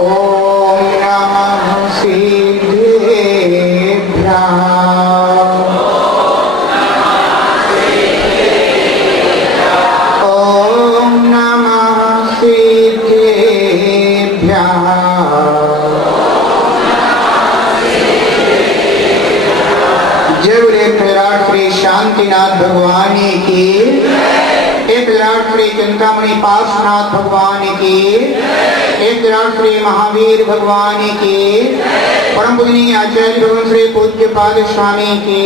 ओम नमः सिद्धेभ्यः। ओम नमः सिद्धेभ्यः। जय बोले विराट श्री शांतिनाथ भगवान की, एक विराट श्री चिंतामणि पार्श्वनाथ भगवान की, एक विराट श्री महावीर भगवान की, परम पूजनीय आचार्य भगवान श्री पूज्य पाद स्वामी की,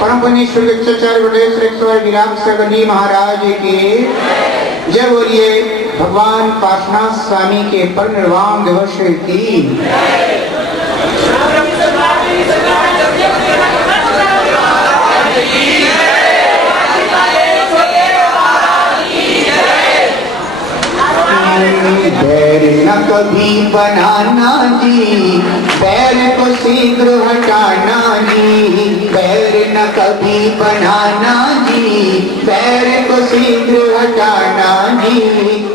परम पूजनीय श्री विक्षाचार्य श्री विराट सगनी महाराज की। जय बोलिए भगवान पार्श्वनाथ स्वामी के परिनिर्वाण दिवस की। बैर न कभी बनाना जी, बैर को शीघ्र हटाना जी। बैर न कभी बनाना जी, बैर को शीघ्र हटाना जी।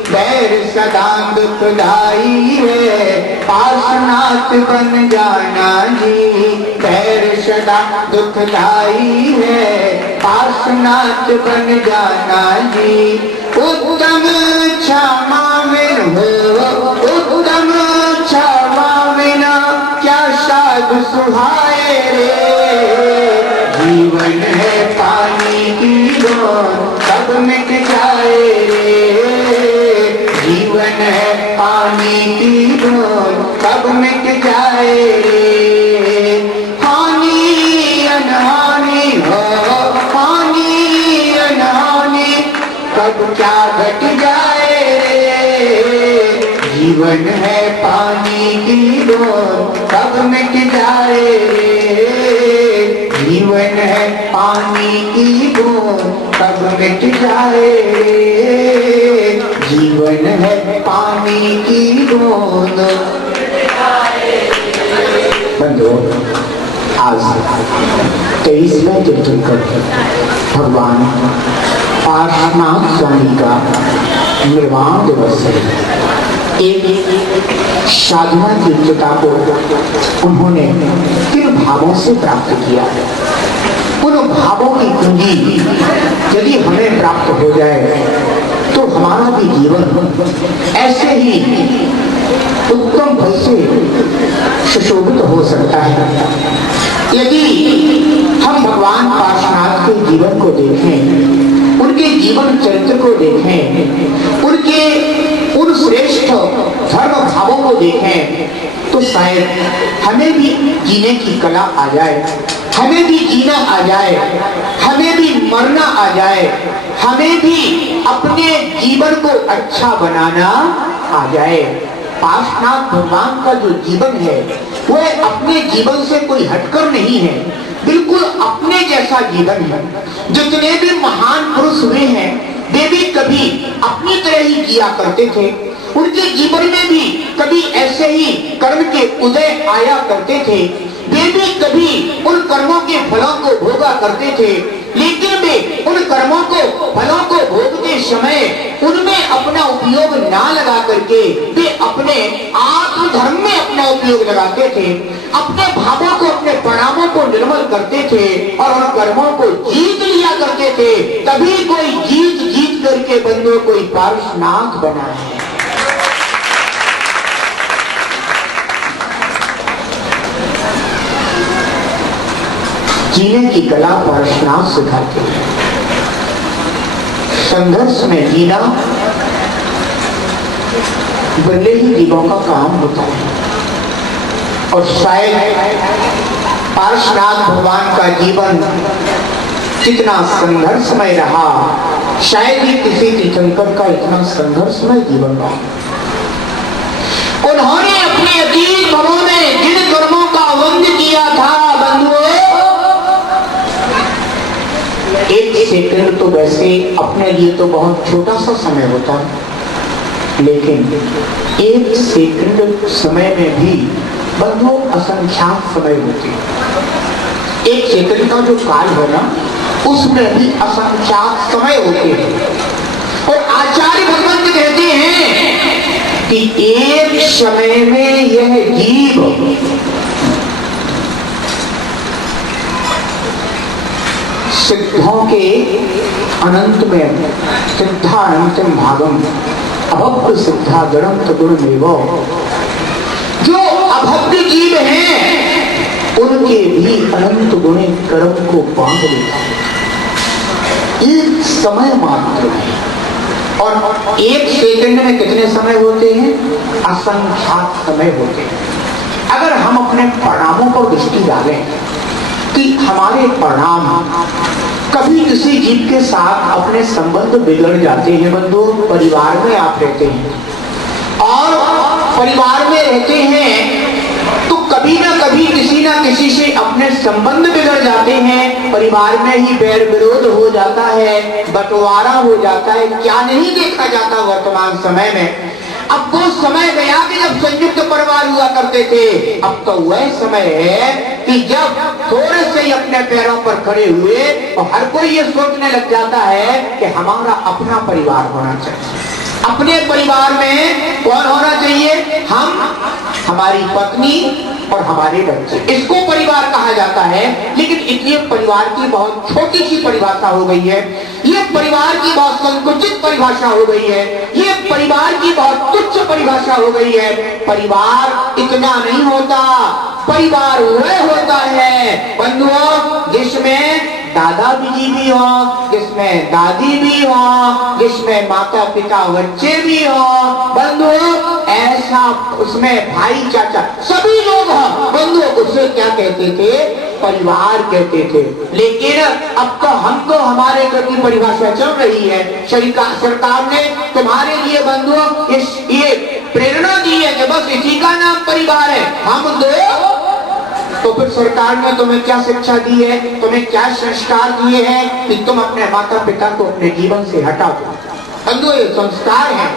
बैर सदा दुखदाई है, पार्श्वनाथ बन जाना जी। बैर सदा दुखदाई है, पार्श्वनाथ बन जाना जी। उत्तम क्षमा हो, उत्तम क्षमा बिना क्या साधु सुहाए रे। जीवन है पानी की बूंद सब मिट जाए रे। जीवन है पानी की बूंद सब मिट जाए रे। हानि अनहानि हो, हानि अनहानि कब क्या घट जाए रे। जीवन है पानी की बूंद कब मिट जाए रे। जीवन है पानी की बूंद कब मिट जाए रे। जीवन है पानी की बूंद। बंधुओं, आज 23वें तीर्थंकर भगवान पार्श्वनाथ स्वामी का निर्वाण दिवस है। एक साधना तीर्थता को उन्होंने किन भावों से प्राप्त किया है, उन भावों की कुंजी यदि हमें प्राप्त हो जाए तो हमारा भी जीवन ऐसे ही उत्तम फल से सुशोभित हो सकता है। यदि हम भगवान पार्श्वनाथ के जीवन को देखें, उनके जीवन चरित्र को देखें, उनके उन श्रेष्ठ धर्म भावों को देखें, तो शायद हमें भी जीने की कला आ जाए, हमें भी जीना आ जाए, हमें भी मरना आ जाए, हमें भी अपने जीवन को अच्छा बनाना आ जाए। पार्श्वनाथ भगवान का जो जीवन है वह अपने जीवन से कोई हटकर नहीं है, बिल्कुल अपने जैसा जीवन है। जितने भी महान पुरुष हुए हैं वे भी कभी अपनी तरह ही जिया करते थे। उनके जीवन में भी कभी ऐसे ही कर्म के उदय आया करते थे। वे भी कभी उन कर्मों के फलों को भोगा करते थे, लेकिन वे उन कर्मों को फलों को भोगते समय उनमें अपना उपयोग ना लगा करके वे अपने आत्मधर्म में अपना उपयोग लगाते थे। अपने भावों को, अपने परिणामों को निर्मल करते थे और उन कर्मों को जीत लिया करते थे। तभी कोई जीत करके बंदों कोई पार्श्वनाथ बना है। जीने की कला पार्श्वनाथ सिखाते हैं। संघर्ष में जीना बल्ले ही जीवों का काम होता है। और शायद पार्श्वनाथ भगवान का जीवन कितना संघर्षमय रहा, शायद ही किसी तीर्थंकर का इतना संघर्षमय जीवन रहा। उन्होंने अपने अतीत भवों में जिन कर्मों का अवंद किया था, बंधुओं, एक सेकंड तो वैसे अपने लिए तो बहुत छोटा सा समय होता है, लेकिन एक सेकंड समय में भी बंधुओं असंख्यात समय होते हैं। एक सेकंड का जो काल है ना, उसमें भी असंख्यात समय होते हैं। और आचार्य भगवंत कहते हैं कि एक समय में यह जीव सिद्धों के अनंत में सिद्धानंतम भागम अभव्य सिद्धा गणंत गुणमेव, जो अभव्य जीव हैं उनके भी अनंत गुणे कर्म को बांध देता है एक समय मात्र में। और एक सेकंड में कितने समय होते हैं? असंख्यात समय होते हैं। अगर हम अपने परिणामों पर दृष्टि डालें कि हमारे परिणाम कभी किसी जीव के साथ अपने संबंध बिगड़ जाते हैं। बंधु, परिवार में आप रहते हैं और परिवार में रहते हैं तो कभी ना कभी किसी ना किसी से अपने संबंध बिगड़ जाते हैं। परिवार में ही बैर विरोध हो जाता है, बंटवारा हो जाता है। क्या नहीं देखा जाता वर्तमान समय में। अब वो समय गया कि जब संयुक्त परिवार हुआ करते थे। अब तो वह समय है कि जब थोड़े से ही अपने पैरों पर खड़े हुए तो हर कोई ये सोचने लग जाता है कि हमारा अपना परिवार होना चाहिए। अपने परिवार में कौन होना चाहिए? हम, हमारी पत्नी और हमारे बच्चे, इसको परिवार कहा जाता है। लेकिन इसलिए परिवार की बहुत छोटी सी परिभाषा हो गई है। ये परिवार की बहुत संकुचित परिभाषा हो गई है। ये परिवार की बहुत तुच्छ परिभाषा हो गई है। परिवार इतना नहीं होता, परिवार वह होता है बंधुओं जिसमें दादा जी भी हो, जिसमें दादी भी हो, जिसमें माता पिता बच्चे भी हो। बंधुओं ऐसा उसमें भाई चाचा सभी लोग हो। बंधुओं उसे क्या कहते थे? परिवार कहते थे। लेकिन अब तो हमको हमारे प्रति परिभाषा चल रही है। सरकार ने तुम्हारे लिए बंधुओं ये प्रेरणा दी है कि बस इसी का नाम परिवार है, हम दो। तो फिर सरकार ने तुम्हें क्या शिक्षा दी है, तुम्हें क्या संस्कार दिए हैं कि तुम अपने माता पिता को अपने जीवन से हटा दो। बंधु, ये संस्कार है,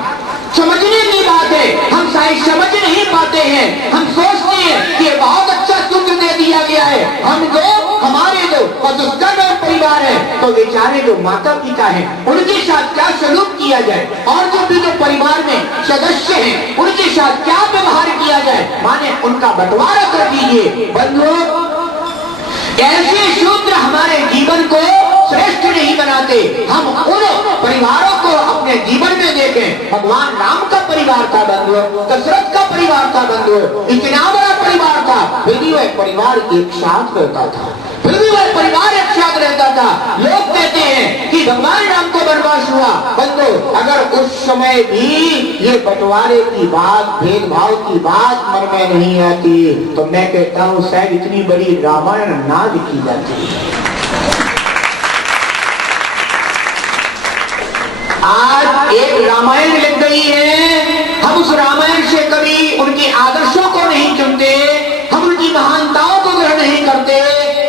समझने की बात है। हम शायद समझ नहीं पाते हैं। हम सोचते हैं कि बहुत अच्छा सूत्र दे दिया गया है, हम दो, हमारे दो, और उसका नाम परिवार है। तो बेचारे जो माता पिता हैं उनके साथ क्या सलूक किया जाए, और जो भी जो परिवार में सदस्य हैं उनके साथ क्या व्यवहार किया जाए, माने उनका बंटवारा कर दीजिए। बंधुओं, ऐसे सूत्र हमारे जीवन को श्रेष्ठ नहीं बनाते। हम उन परिवारों को अपने जीवन में देखें। भगवान राम का परिवार था बंधुओं, दशरथ का परिवार था बंधुओं, इतना बड़ा परिवार था, फिर भी वह परिवार एक साथ रहता था, फिर भी वह परिवार एक साथ रहता था। लोग कहते हैं कि भगवान राम को वनवास हुआ। बंधुओं, अगर उस समय भी ये बंटवारे की बात, भेदभाव की बात मन में नहीं आती तो मैं कहता हूँ शायद इतनी बड़ी रामायण ना लिखी जाती। आज एक रामायण लिख गई है, हम उस रामायण से कभी उनके आदर्शों को नहीं चुनते, हम उनकी महानताओं को ग्रहण नहीं करते।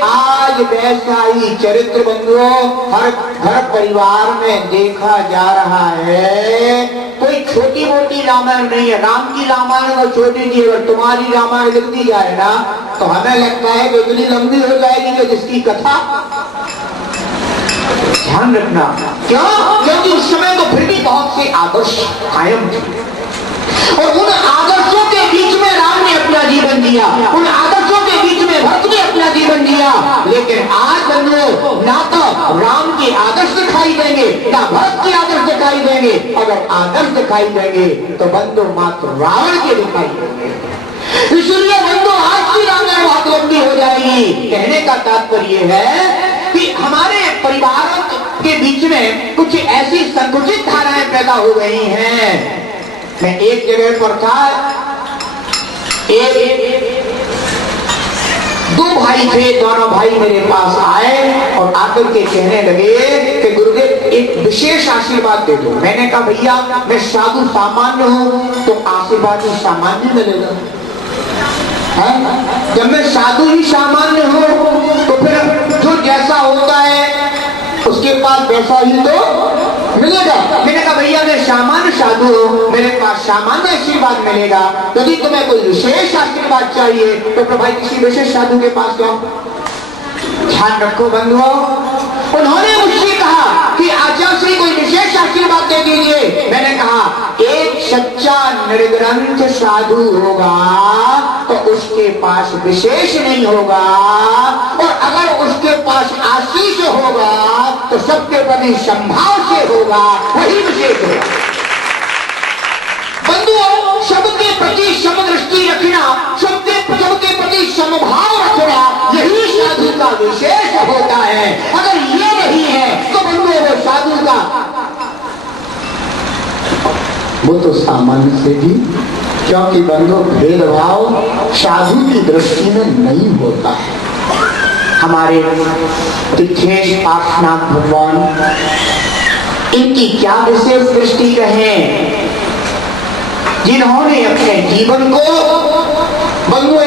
आज वैसा ही चरित्र बंधुओं हर घर परिवार में देखा जा रहा है। कोई छोटी मोटी रामायण नहीं है। राम की रामायण और छोटी थी, अगर तुम्हारी रामायण लिख दी जाए ना तो हमें लगता है कि इतनी लंबी हो जाएगी कि जिसकी कथा। ध्यान रखना, क्यों? क्योंकि उस समय तो फिर भी बहुत से आदर्श कायम थे और उन आदर्शों के बीच में राम ने अपना जीवन दिया, उन आदर्शों के बीच में भक्त ने अपना जीवन दिया। लेकिन आज बंधुओं ना तो राम के आदर्श दिखाई देंगे ना भक्त के आदर्श दिखाई देंगे। अगर आदर्श दिखाई देंगे तो बंधु मात्र रावण के दिखाई देंगे। इसलिए बंधु आज की रामायण बहुत लंबी हो जाएगी। कहने का तात्पर्य है कि हमारे परिवारों के बीच में कुछ ऐसी संकुचित धाराएं पैदा हो गई हैं। मैं एक जगह पर था, दो भाई थे, दोनों भाई मेरे पास आए और आकर के कहने लगे कि गुरुदेव एक विशेष आशीर्वाद दे दो। मैंने कहा भैया मैं साधु सामान्य हूँ तो आशीर्वाद ही सामान्य मिलेगा। जब मैं साधु ही सामान्य हूँ तो फिर जो जैसा होता है उसके पास वैसा ही तो मिलेगा। मैंने कहा भैया मैं सामान्य साधु हूँ, मेरे पास सामान्य आशीर्वाद मिलेगा। यदि तुम्हें कोई विशेष आशीर्वाद चाहिए तो भाई किसी विशेष साधु के पास जाओ। ध्यान रखो बंधुओं, उन्होंने मुझसे कहा कि आचार्य श्री कोई विशेष आशीर्वाद दे दीजिए। मैंने कहा एक सच्चा निर्ग्रंथ साधु होगा तो उसके पास विशेष नहीं होगा, और अगर उसके पास आशीष होगा तो सबके प्रति संभाव से होगा, वही विशेष होगा। बंधुओं, सबके प्रति समदृष्टि रखना, सबके प्रति समभाव रखना, यही साधु का विशेष होता है। अगर ये नहीं है तो बंधुओं वो साधु का, वो तो सामान्य से भी, क्योंकि बंधुओं भेदभाव साधु की दृष्टि में नहीं होता है। हमारे तीर्थेश पार्श्वनाथ भगवान, इनकी क्या विशेष दृष्टि कहें, जिन्होंने अपने जीवन को बंधुओं,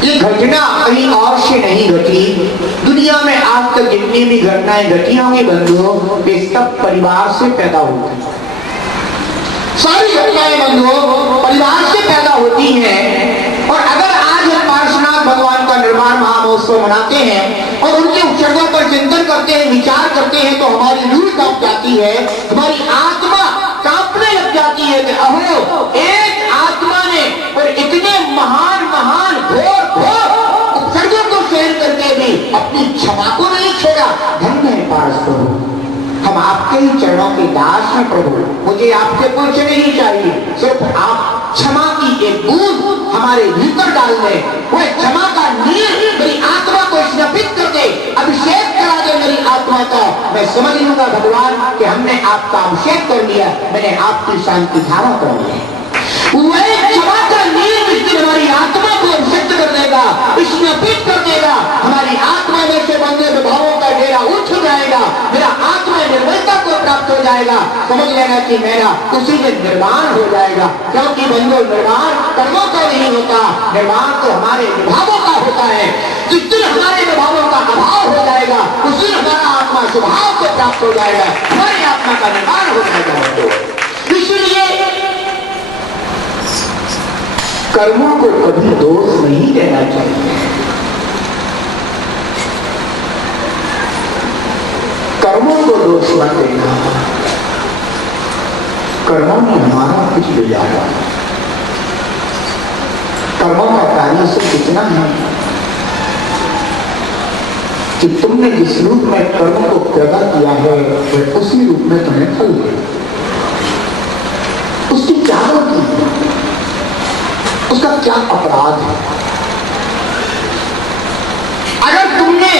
ये घटना कहीं और से नहीं घटी। दुनिया में आज तक जितनी भी घटनाएं घटी होंगी बंधुओं, वे सब परिवार से पैदा होती, सारी घटनाएं बंधुओं परिवार से पैदा होती हैं। और अगर आज हम पार्श्वनाथ भगवान का निर्वाण महामहोत्सव मनाते हैं और उनके उपचर्यों पर चिंतन करते हैं, विचार करते हैं, तो हमारी रूह कांप जाती है, हमारी आत्मा कांपने लग जाती है कि अहो, एक आत्मा ने और इतने महान महान घोर घोर उपचर्यों को सहन करके भी अपनी क्षमा को नहीं छोड़ा। धन्य है पार्ष प्रभु, हम आपके ही चरणों के दास हैं प्रभु, मुझे आपसे कुछ नहीं चाहिए, सिर्फ आप क्षमा की एक बूंद हमारे भीतर डाल दें, वो क्षमा का नीर मेरी आत्मा को स्नापित कर दे, अभिषेक करा दे मेरी आत्मा का। मैं समझ लूंगा भगवान कि हमने आपका अभिषेक कर लिया, मैंने आपकी शांति धारा कर ली। वही क्षमा का नीर हमारी आत्मा को अभिषेक कर देगा, स्नापित कर देगा, हमारी आत्मा में से बंधे विभावों का डेरा उठ जाएगा, मेरा आत्मा निर्मलता को प्राप्त हो जाएगा। समझ लेना कि मेरा उसी में निर्माण हो जाएगा, क्योंकि बंधु निर्माण कर्मों का नहीं होता, निर्माण तो हमारे विभावों का होता है। जिस दिन हमारे विभावों का अभाव हो जाएगा उस दिन हमारा आत्मा स्वभाव को प्राप्त हो जाएगा, हमारी आत्मा का निर्माण हो जाएगा। इसलिए कर्मों को कभी दोष नहीं देना चाहिए, कर्मों को दोष मत देना, कर्मों में हमारा कुछ बिगाड़ा, कर्मों का कार्य से कितना है कि तुमने जिस रूप में कर्म को पैदा किया है वह उसी रूप में तुम्हें फल दे, उसकी क्या गलती है, उसका क्या अपराध है। अगर तुमने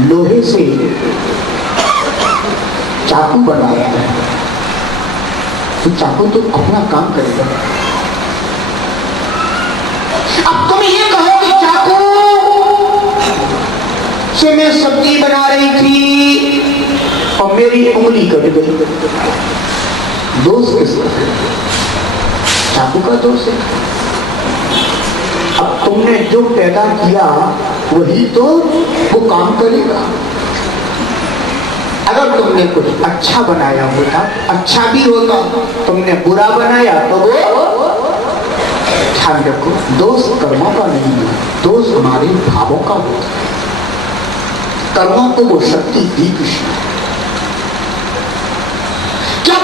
लोहे से चाकू बनाया है तो चाकू तो अपना काम करेगा। अब तुम ये कहो कि चाकू से मैं सब्जी बना रही थी और मेरी उंगली कट गई, दोष किसका है? चाकू का दोष है। अब तुमने जो पैदा किया वही तो वो काम करेगा। अगर तुमने कुछ अच्छा बनाया होता अच्छा भी होता, तुमने बुरा बनाया तो वो, ध्यान रखो, दोष कर्मों का नहीं है, दोष हमारे भावों का होता है। कर्मों को वो शक्ति दी कृष्ण, क्या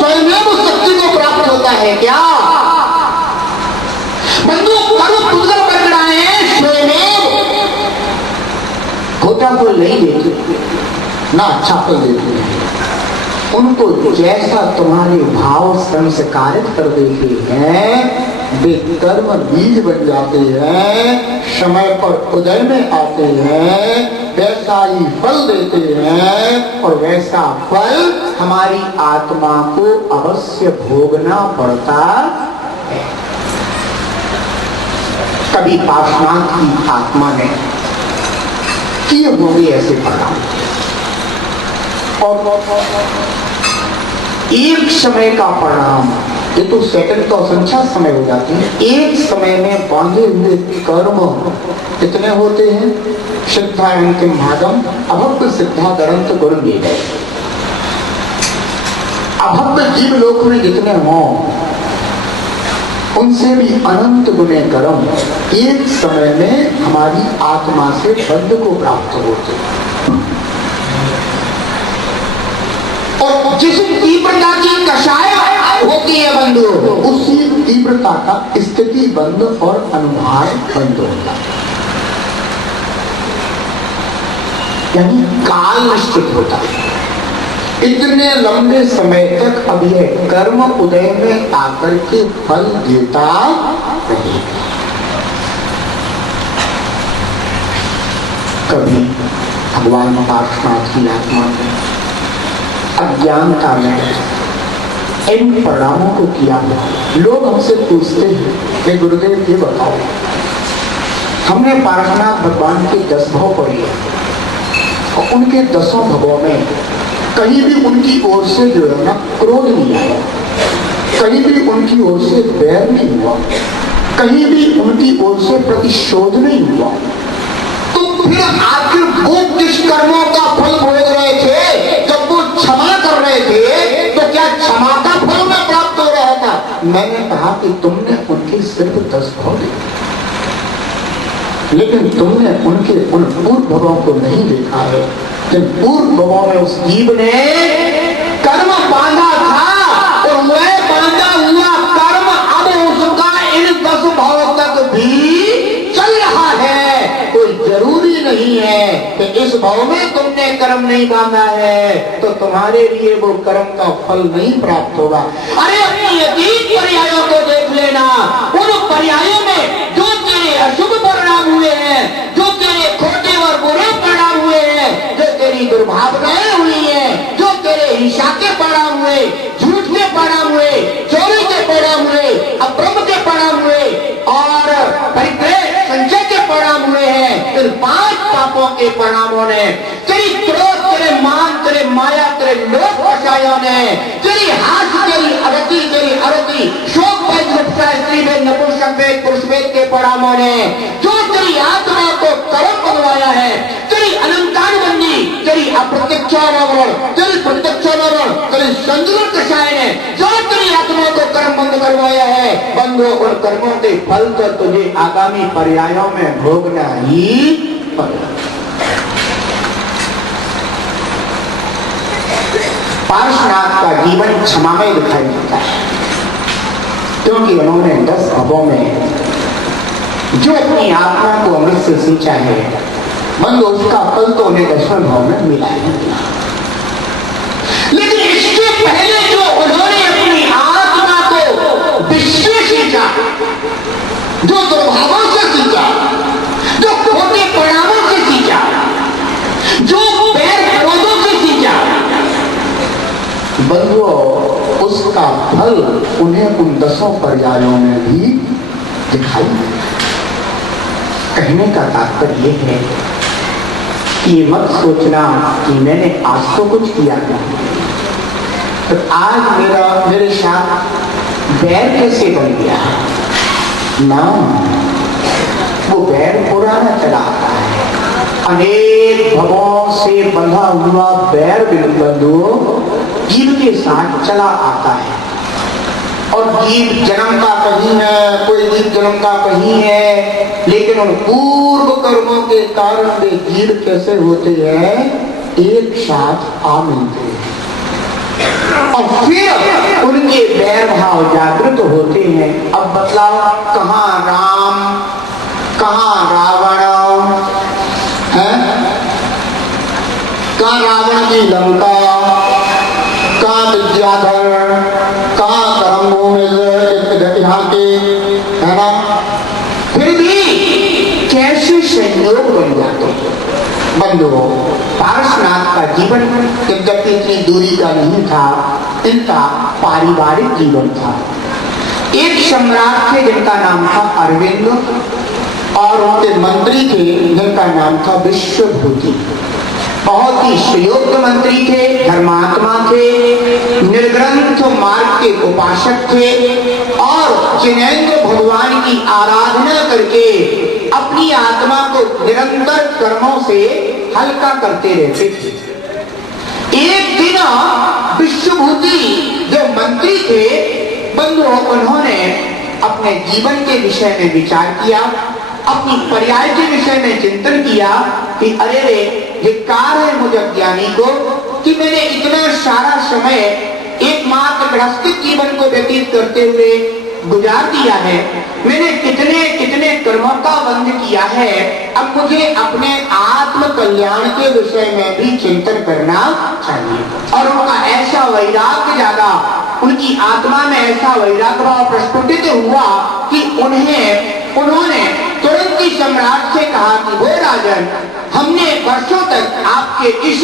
स्वयं उस शक्ति को प्राप्त होता है क्या? बंधु कर्म पुद्गल कर रहे हैं, स्वयं खोटा फल नहीं देते ना अच्छा फल देते हैं, उनको जैसा तुम्हारे भाव संस्कारित कर देते हैं वे कर्म बीज बन जाते हैं, समय पर उदय में आते हैं, वैसा ही फल देते हैं और वैसा फल हमारी आत्मा को अवश्य भोगना पड़ता है। कभी पार्श्वनाथ की आत्मा ने किए होंगे ऐसे परिणाम, और एक समय का परिणाम, ये तो सेकंड तो असंख्या समय हो जाती है, एक समय में बांधे हुए कर्म कितने होते हैं? सिद्धा अंतिम भागम अभक्त सिद्धा गणंत गुण गए। अभक्त जीव लोक में जितने हों उनसे भी अनंत गुने कर्म एक समय में हमारी आत्मा से बंध को प्राप्त होते। और जिस तीव्रता की कषाय होती है बंधु, उसी तीव्रता का स्थिति बंध और अनुभाव बंध होता है, यानी काल निश्चित होता है। इतने लंबे समय तक अब यह कर्म उदय में आकर के फल देता नहीं। कभी भगवान पार्श्वनाथ की आत्मा अज्ञानता में इन परिणामों को किया। लोग हमसे पूछते हैं कि गुरुदेव ये बताओ, हमने पार्श्वनाथ भगवान के 10 भाव पढ़े और उनके 10 भावों में कहीं भी उनकी ओर से जो है ना क्रोध नहीं आया, कहीं भी उनकी ओर से बैर नहीं हुआ, कहीं भी उनकी ओर से प्रतिशोध नहीं हुआ, तो फिर आखिर वो किस कर्मों का फल भोग रहे थे? जब वो क्षमा कर रहे थे तो क्या क्षमा का फल में प्राप्त हो रहा था? मैंने कहा कि तुमने उनके सिर्फ 10 भाव देखे, लेकिन तुमने उनके उन पूर्व भावों को नहीं देखा है। जब पूर्व भावों में उस जीव ने कर्म बांधा था और वह बांधा हुआ कर्म अब उसका इन 10 भावों तक भी चल रहा है। कोई जरूरी नहीं है कि इस भाव में तुमने कर्म नहीं बांधा है तो तुम्हारे लिए वो कर्म का फल नहीं प्राप्त होगा। अरे अपनी अतीत पर्यायों को देख लेना, उन पर्यायों में जो तेरे अशुभ परिणाम हुए हैं, जो तेरे खोटे और बुरे परिणाम हुए हैं, जो तेरी दुर्भावनाएं हुई हैं, जो तेरे हिंसा के परिणाम हुए, झूठ के परिणाम हुए, चोरी के परिणाम हुए, अप्रम के परिणाम हुए और परिग्रह संचय के परिणाम हुए हैं, इन 5 पापों के परिणामों ने, तेरी क्रोध, तेरे मान, तेरे माया, तेरे लोभ कषायों ने, तेरी हास, तेरी अरति, तेरी अरति, शोक, स्त्री भेद, नपुंसक भेद, पुरुष भेद के परिणामों ने जो तेरी आत्मा को कर्म बनवाया है, तेरी अनंतानुबंधी, तेरी अप्रत्यक्षावरण, तेरी प्रत्यक्षावरण, तेरी संजुलन कषाय ने जो तेरी आत्मा को कर्म बंद करवाया है, बंधु उन कर्मों के फल तो तुझे आगामी पर्यायों में भोगना ही पड़ेगा। पार्श्वनाथ का जीवन क्षमामय दिखाई देता है, क्योंकि उन्होंने 10 भावों में जो अपनी आत्मा को अमृत से सींचा है, बंधु उसका फल तो उन्हें 10वें भाव में मिला है। लेकिन इसके पहले जो उन्होंने अपनी आत्मा को विश्व से सींचा, जो दुर्भावों से सींचा, जो खोटे परिणामों से सींचा, जो बैर विरोधों से सींचा, बंधुओं उसका फल उन्हें उन 10 पर्यायों में भी दिखाई दे। कहने का तात्पर्य यह है कि ये मत सोचना कि मैंने आज तो कुछ किया नहीं, तो आज मेरे साथ बैर कैसे बन गया ना, वो बैर पुराना चला आता है। अनेक भवों से बंधा हुआ बैर बंधु जीव के साथ चला आता है, और जीव जन्म का कहीं है, कोई जीव जन्म का कहीं है, लेकिन उन पूर्व कर्मों के कारण वे जीव कैसे होते हैं, एक साथ आ मिलते हैं और फिर उनके बैर भाव जागृत होते हैं। अब बतलाओ, कहाँ राम, कहाँ रावण है, कहाँ रावण की लंका, कहाँ विद्याधर, कहाँ कर्मभूमि यहाँ के, है ना, फिर भी कैसे संयोग बन जाते हैं। बंधुओं, पार्श्वनाथ का जीवन यद्यपि इतनी दूरी का नहीं था, इनका पारिवारिक जीवन था। एक सम्राट थे जिनका नाम था अरविंद, और उनके मंत्री थे जिनका नाम था विश्वभूति। बहुत ही सुयोग्य मंत्री थे, धर्मात्मा थे, निर्ग्रंथ मार्ग के उपासक थे और जिनेंद्र भगवान की आराधना करके अपनी आत्मा को निरंतर कर्मों से हल्का करते रहते थे। एक दिन विश्वभूति जो मंत्री थे, बंधुओं, उन्होंने अपने जीवन के विषय में विचार किया, अपनी पर्याय के विषय में चिंतन किया कि अरे रे, ये कार है मुझे अज्ञानी को कि मैंने इतना सारा समय एकमात्र गृहस्थ जीवन को व्यतीत करते हुए गुजार दिया है, मैंने कितने कितने कर्मों का बंध किया है। अब मुझे अपने आत्म कल्याण के विषय में भी चिंतन करना चाहिए। और उनका ऐसा वैराग्य जागा, उनकी आत्मा में ऐसा वैराग्य भाव प्रस्फुटित हुआ कि उन्होंने तुरंत ही सम्राट से कहा कि वो राजन, हमने वर्षों तक आपके इस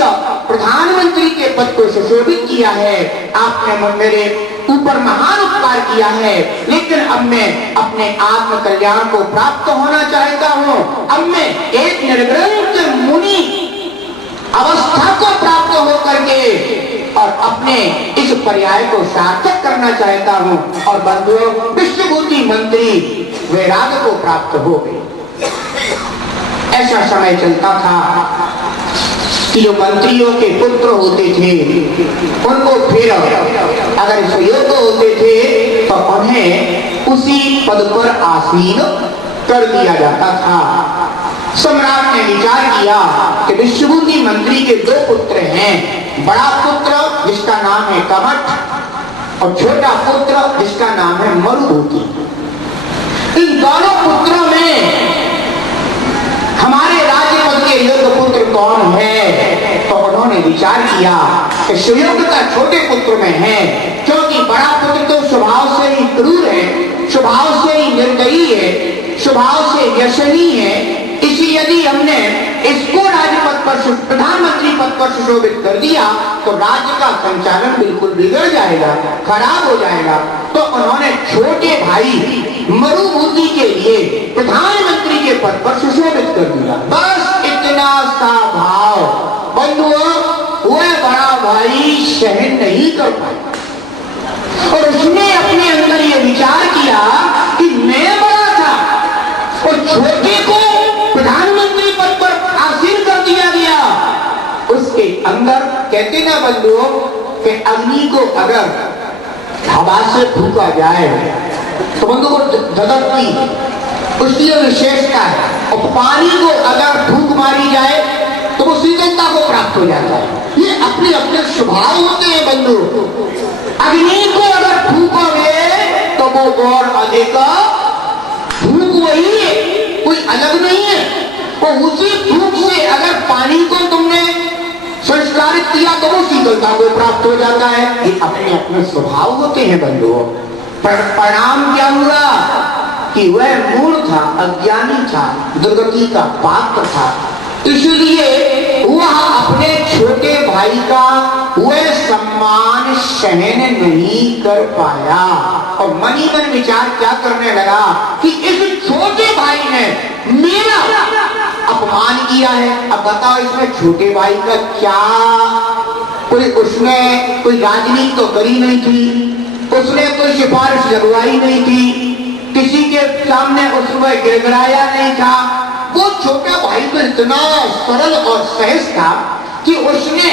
प्रधानमंत्री के पद को सुशोभित किया है, आपने मेरे ऊपर महान उपकार किया है, लेकिन अब मैं अपने आत्म कल्याण को प्राप्त होना चाहता हूँ। अब मैं एक निर्ग्रंथ मुनि अवस्था को प्राप्त होकर के और अपने इस पर्याय को सार्थक करना चाहता हूँ। और बंधुओं, विश्वभूति मंत्री वैराग्य को प्राप्त हो गए। ऐसा समय चलता था कि जो मंत्रियों के पुत्र होते थे उनको फिर अगर सुयोग्य होते थे तो उन्हें उसी पद पर आसीन कर दिया जाता था। सम्राट ने विचार किया कि विश्वभूति मंत्री के दो पुत्र हैं, बड़ा पुत्र जिसका नाम है कमठ और छोटा पुत्र जिसका नाम है मरुभूति। इन दोनों पुत्रों में हमारे राज्य पद के योग्य पुत्र कौन है? तो उन्होंने विचार किया कि सुयोग्यता छोटे पुत्र में है, क्योंकि बड़ा पुत्र तो स्वभाव से ही क्रूर है, स्वभाव से ही निर्दयी है, स्वभाव से व्यसनी है। इसी यदि हमने इसको राजपद पर, प्रधानमंत्री पद पर सुशोभित कर दिया तो राज्य का संचालन बिल्कुल बिगड़ जाएगा, खराब हो जाएगा। तो उन्होंने छोटे भाई मरुभूति के लिए प्रधानमंत्री के पद पर सुशोभित कर दिया। बस इतना सा भाव बंधुओं, वह बड़ा भाई सहन नहीं कर पाया और उसने अपने अंदर यह विचार किया कि मैं बड़ा था और छोटे को प्रधानमंत्री पद पर आसीन कर दिया गया। उसके अंदर कहते ना बंधुओं कि अग्नि को अगर हवा से फूंका जाए तो बंधुओं धधकती, उसकी विशेषता है। और पानी को अगर फूंक मारी जाए तो वो शीतलता को प्राप्त हो जाता है। ये अपने अपने स्वभाव होते हैं बंधु। अग्नि को अगर फूकोगे तो वो और अधिक फूंक वही है, कोई अलग नहीं है। वो उसी फूंक से अगर पानी को तुमने संस्कारित किया तो वो शीतलता को प्राप्त हो जाता है। ये अपने अपने स्वभाव होते हैं बंधुओं। परिणाम क्या हुआ कि वह मूढ़ था, अज्ञानी था, दुर्गति का पात्र था, इसलिए वह अपने छोटे भाई का वह सम्मान सहन नहीं कर पाया और मन ही मन विचार क्या करने लगा कि इस छोटे भाई ने मेरा अपमान किया है। अब बताओ इसमें छोटे भाई का क्या, उसने कोई राजनीति तो करी नहीं थी, उसने कोई सिफारिश लगवाई नहीं थी, किसी के सामने उसमें गिड़गिड़ाया नहीं था। वो छोटा भाई तो इतना सरल और सहज था कि उसने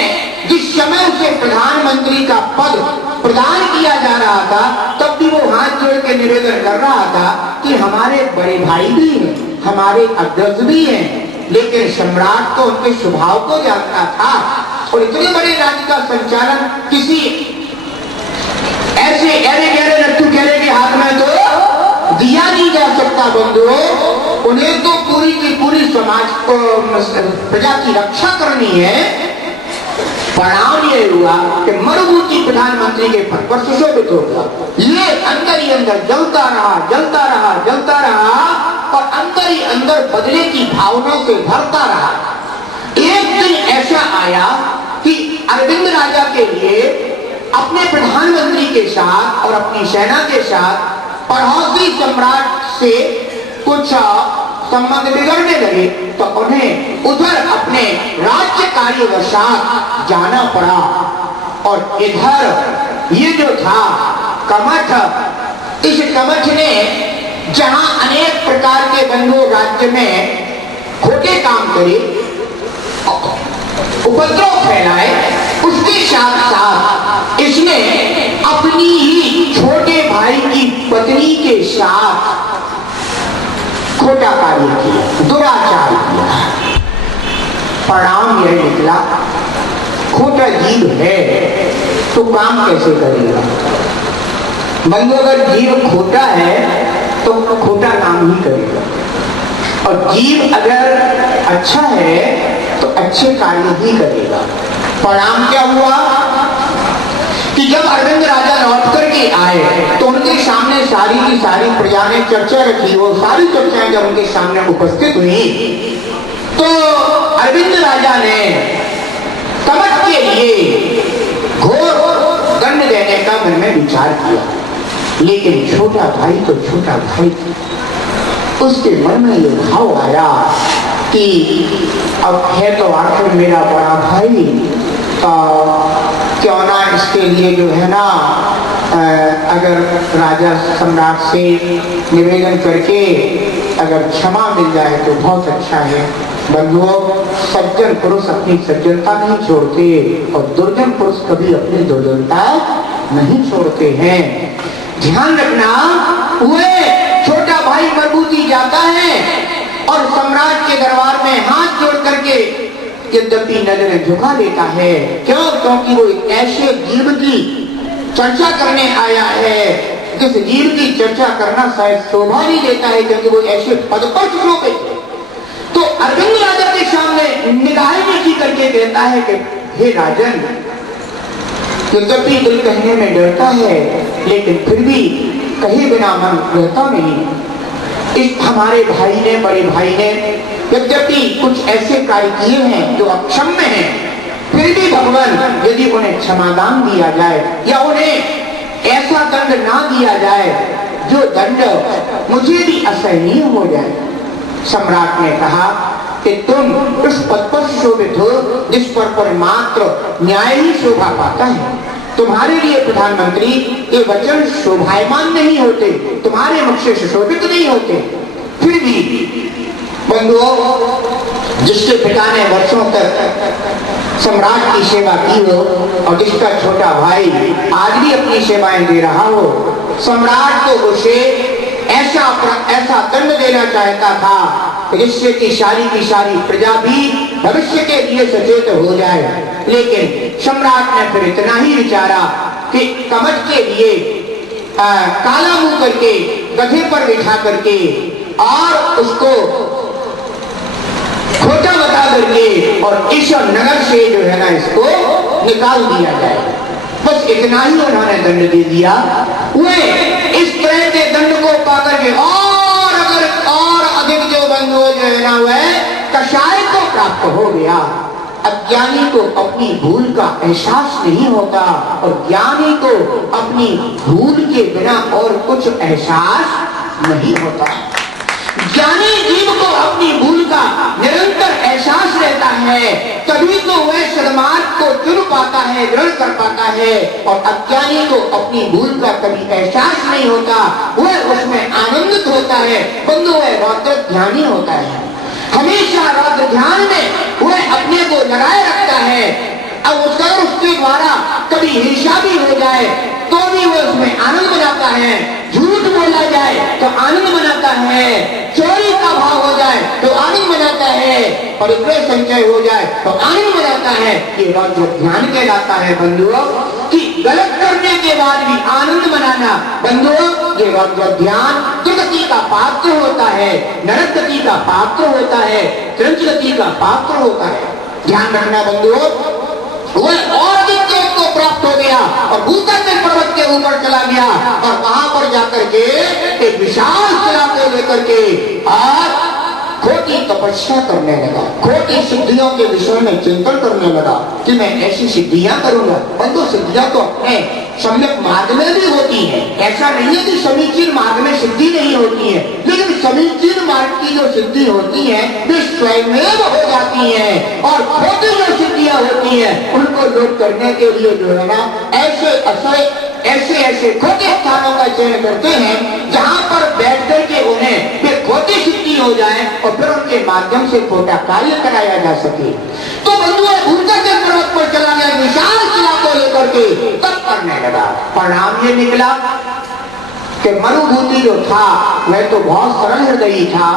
जिस समय उसे प्रधानमंत्री का पद प्रदान किया जा रहा था तब भी वो हाथ जोड़ के निवेदन कर रहा था कि हमारे बड़े भाई भी हैं, हमारे अग्रज भी हैं। लेकिन सम्राट तो उनके स्वभाव को जानता था और इतने बड़े राज्य का संचालन किसी ऐसे गहरे लट्टू गहरे के हाथ में तो दिया नहीं जा सकता बंधुओं। उन्हें तो पूरी की पूरी समाज को, प्रजा की रक्षा करनी है। परिणाम ये हुआ कि मरुभूति प्रधानमंत्री के पद पर सुशोभित हो गया। ये अंदर ही अंदर जलता रहा और अंदर ही अंदर बदले की भावना से भरता रहा। एक दिन ऐसा आया कि अरविंद राजा के लिए अपने प्रधानमंत्री के साथ और अपनी सेना के साथ पड़ोसी सम्राट से कुछ संबंध बिगड़ने लगे तो उन्हें उधर अपने राज्य कार्यवशात जाना पड़ा। और इधर ये जो था कमठ, इस कमठ ने जहां अनेक प्रकार के बंधु राज्य में खोटे काम करे, उपद्रव फैलाए, उसके साथ साथ इसने अपनी ही छोटे भाई की पत्नी के साथ परिणाम यह निकला, खोटा जीव है तो काम कैसे करेगा। बंधु अगर जीव खोटा है तो खोटा काम ही करेगा, और जीव अगर अच्छा है तो अच्छे कार्य ही करेगा। परिणाम क्या हुआ कि जब अरविंद राजा लौट करके आए तो उनके सामने सारी की सारी प्रजा ने चर्चा रखी। वो सारी चर्चाएं जब उनके सामने उपस्थित हुई तो अरविंद राजा ने कमत के लिए घोर दंड देने का मन में विचार किया, लेकिन छोटा भाई तो छोटा भाई, उसके मन में ये भाव आया कि अब है तो आखिर मेरा बड़ा भाई, क्यों ना इसके लिए जो है ना अगर राजा सम्राट से निवेदन करके अगर क्षमा मिल जाए तो बहुत अच्छा है। बंधुओं, सज्जन पुरुष अपनी सज्जनता नहीं छोड़ते और दुर्जन पुरुष कभी अपनी दुर्जनता नहीं छोड़ते हैं। ध्यान रखना, वह छोटा भाई मरबूती जाता है और सम्राट के दरबार में हाथ जोड़ करके यद्यपि नजरें झुका देता है। क्यों? क्योंकि वो एक ऐसे जीव की चर्चा करने आया है जिस जीव की चर्चा करना शायद शोभा नहीं देता है, क्योंकि वो ऐसे पद पर शोभित। तो अरविंद राजा के सामने निगाहें नीची करके कहता है कि हे राजन, यद्यपि दिल कहने में डरता है लेकिन फिर भी कहे बिना मन रहता नहीं। इस हमारे भाई ने, बड़े भाई ने यद्यपि कुछ ऐसे कार्य किए हैं जो अक्षम्य हैं, फिर भी भगवान यदि उन्हें क्षमादान दिया जाए या उन्हें ऐसा दंड ना दिया जाए जो दंड मुझे भी असहनीय हो जाए। सम्राट ने कहा कि तुम उस पद पर शोभित हो जिस पर मात्र न्याय ही शोभा पाता है। तुम्हारे लिए प्रधानमंत्री ये वचन शोभायमान नहीं होते, तुम्हारे मुख से सुशोभित नहीं होते। फिर भी बंधुओं, जिसके पिता ने वर्षों तक सम्राट की सेवा की हो और जिसका छोटा भाई आज भी अपनी सेवाएं दे रहा हो, सम्राट तो उसे ऐसा दंड देना चाहता था जिससे कि सारी की सारी प्रजा भी भविष्य के लिए सचेत हो जाए। लेकिन सम्राट ने फिर इतना ही विचारा कि कमत के लिए काला मुंह करके गधे पर बिठा करके और उसको खोटा बता करके और इस नगर से जो है ना इसको निकाल दिया जाए। बस इतना ही उन्होंने दंड दे दिया। वे इस तरह के दंड को पाकर के और अगर और अधिक जो बंधु जो है ना वह कषाय को प्राप्त हो गया। अज्ञानी को अपनी भूल का एहसास नहीं होता और ज्ञानी को अपनी भूल के बिना और कुछ एहसास नहीं होता। ज्ञानी जीव को अपनी भूल का निरंतर एहसास रहता है, तभी तो वह सन्मार्ग को चुन पाता है, ग्रहण कर पाता है। और अज्ञानी को अपनी भूल का कभी एहसास नहीं होता, वह उसमें आनंदित होता है। बंधु, वह रौद्र ध्यानी होता है, हमेशा रौद्र ध्यान में वह अपने को लगाए रखता है। अब उसके द्वारा कभी हिंसा भी हो जाए तो भी वह उसमें आनंद बनाता है, झूठ बोला जाए तो आनंद मनाता है, चोरी का भाव हो जाए तो आनंद मनाता है, परिग्रह संचय हो जाए तो आनंद मनाता है। ये रौद्र ध्यान कहलाता है बंधुओं, कि गलत करने के बाद भी आनंद मनाना। बंधुओं, ये रौद्र ध्यान दुर्गति का पात्र होता है, नरक गति का पात्र होता है, त्रंच गति का पात्र होता है। ध्यान रखना बंधुओं, वह और अधिक तेज को प्राप्त हो गया और भूतल पर्वत के ऊपर चला गया और वहां पर जाकर के एक विशाल किला को लेकर के और खोटी तपस्या करने लगा, खोटी सिद्धियों के विषय में चिंतन करने लगा कि मैं ऐसी सिद्धियां करूंगा। परंतु सिद्धियां तो अपने सम्यक मार्ग में भी होती है, ऐसा नहीं है कि समीचीन मार्ग में सिद्धि नहीं होती है, लेकिन समीचीन मार्ग की जो सिद्धि होती है वे स्वयं हो जाती है। और खोटी जो सिद्धियां होती है उनको लोग करने के लिए जो है ना ऐसे खोटे स्थानों का चयन करते हैं जहां पर बैठ करके उन्हें वे खोटी सिद्धि हो जाए और फिर उनके माध्यम से खोटा कार्य कराया जा सके। तो बंधुओं, भूतल के पर्वत पर चला गया, विशाल किला को लेकर के तब करने लगा। परिणाम ये निकला कि मनुभूति जो था वह तो बहुत सरल हृदयी था,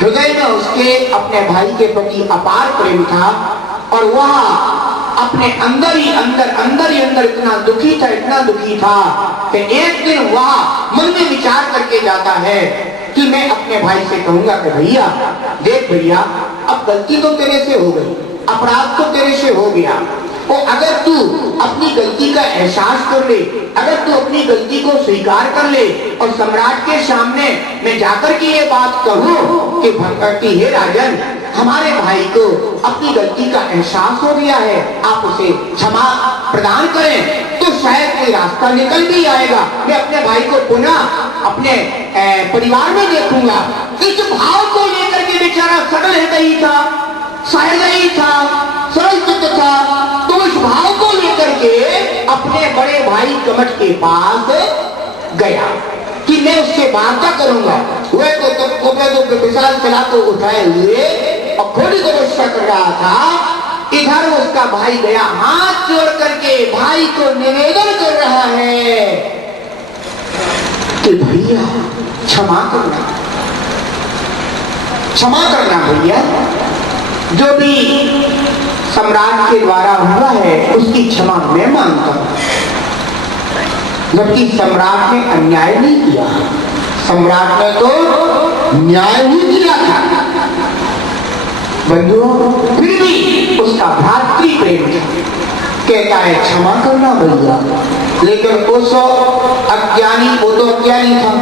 हृदय में उसके अपने भाई के प्रति अपार प्रेम था और वह अपने अंदर ही अंदर इतना दुखी था कि एक दिन वह मन में विचार करके जाता है कि मैं अपने भाई से कहूंगा कि भैया देख भैया, अब गलती तो तेरे से हो गई, अपराध तो तेरे से हो गया, और अगर तू अपनी गलती का एहसास कर ले, अगर तू अपनी गलती को स्वीकार कर ले और सम्राट के सामने मैं जाकर के ये बात कहूं कि हे राजन, हमारे भाई को अपनी गलती का एहसास हो गया है, आप उसे क्षमा प्रदान करें, तो शायद कोई रास्ता निकल भी आएगा, मैं अपने भाई को पुनः अपने परिवार में देखूंगा। इस भाव को लेकर के बेचारा सरल हृदयी था, सहृदयी था, सरल चित्त था, तो इस भाव को लेकर के अपने बड़े भाई कमठ के पास गया कि मैं उससे वार्ता करूंगा। वह तो विशाल चला को उठाए हुए और थोड़ी व्यवस्था कर रहा था, इधर उसका भाई गया, हाथ जोड़ करके भाई को निवेदन कर रहा है कि भैया क्षमा करना भैया, जो भी सम्राट के द्वारा हुआ है उसकी क्षमा मैं मांगता हूं। जबकि सम्राट ने अन्याय नहीं किया, सम्राट ने तो न्याय ही किया था। बंधुओं, फिर भी उसका भ्रातृ प्रेम कहता है क्षमा करना भैया, लेकिन उस अज्ञानी, वो तो अज्ञानी था,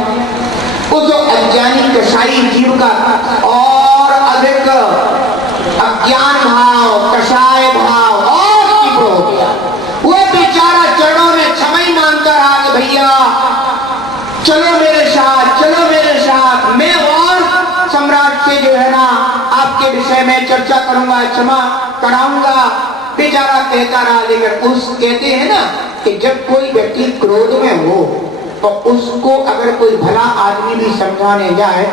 उस अज्ञानी कसाई जीव का और अधिक अज्ञान भाव, कषाय भाव और तीव्र हो गया। वो बेचारा चरणों में क्षमा ही मांगता रहा कि भैया चलो मेरे साथ, मैं और सम्राट से जो है ना आपके विषय में चर्चा करूंगा, क्षमा कराऊंगा। बेचारा कहता रहा, लेकिन उस कहते हैं ना कि जब कोई व्यक्ति क्रोध में हो तो उसको अगर कोई भला आदमी भी समझाने जाए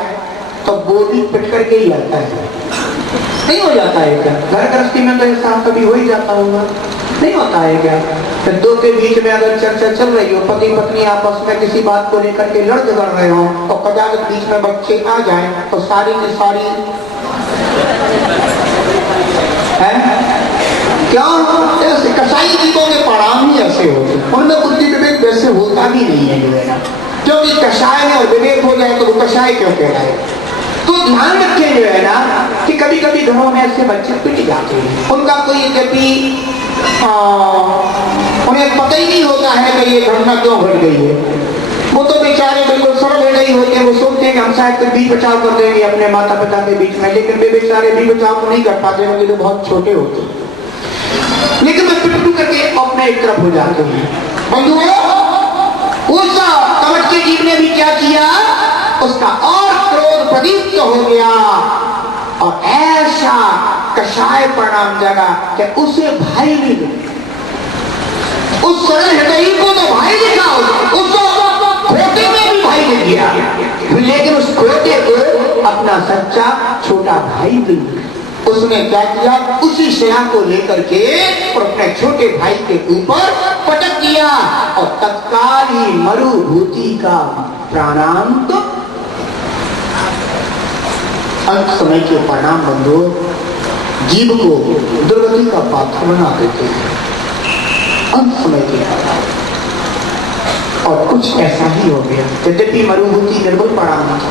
तो वो भी पिट करके ही आता है। नहीं हो जाता है क्या? घर गृहस्थी में तो ऐसा कभी हो ही जाता होगा, नहीं होता है क्या? तो दो के बीच में अगर चर्चा चल रही हो, पति पत्नी आपस में किसी बात को लेकर के लड़ झगड़ रहे हो और कदाचित बीच में बच्चे आ जाए तो सारी की सारी है क्यों? ऐसे कसाई जीवों के परिणाम ही ऐसे होते, उनमें बुद्धि विवेक वैसे होता भी नहीं है जो है ना, क्योंकि कसाय में और विवेक हो जाए तो वो कसाय क्यों कह रहा है। तो ध्यान रखें जो है ना कि कभी कभी घरों में ऐसे बच्चे पिट जाते हैं, उनका कोई कभी उन्हें पता ही नहीं होता है कि ये घटना क्यों घट गई है। वो तो बेचारे बिल्कुल सरल हृदय ही होते हैं, वो सोचते हैं कि हम शायद बीच बचाव कर देंगे अपने माता पिता के बीच में, लेकिन वे बेचारे बीच बचाव को नहीं कर पाते क्योंकि वो बहुत छोटे होते हैं, लेकिन वे पिट करके अपने एक तरफ हो जाते हैं। बंधुओं, उस कमठ के जीव ने भी क्या किया, उसका और क्रोध प्रदीप्त हो गया और ऐसा कषाय परिणाम जगा कि उसे भाई नहीं दिखा, उस सरल हृदय को तो भाई दिखा, उसको खोटे में भी भाई दिख गया, लेकिन उस खोटे को अपना सच्चा छोटा भाई दिख। उसने क्या किया, उसी शिला को लेकर के और अपने छोटे भाई के ऊपर पटक दिया और तत्काल ही मरुभूति का प्राणांत अंत समय के परिणाम बंधु जीव को दुर्गति का पात्र बना देते हैं, अंत समय के परिणाम। और कुछ ऐसा ही हो गया, यद्यपि मरुभूति निर्बल परिणाम था,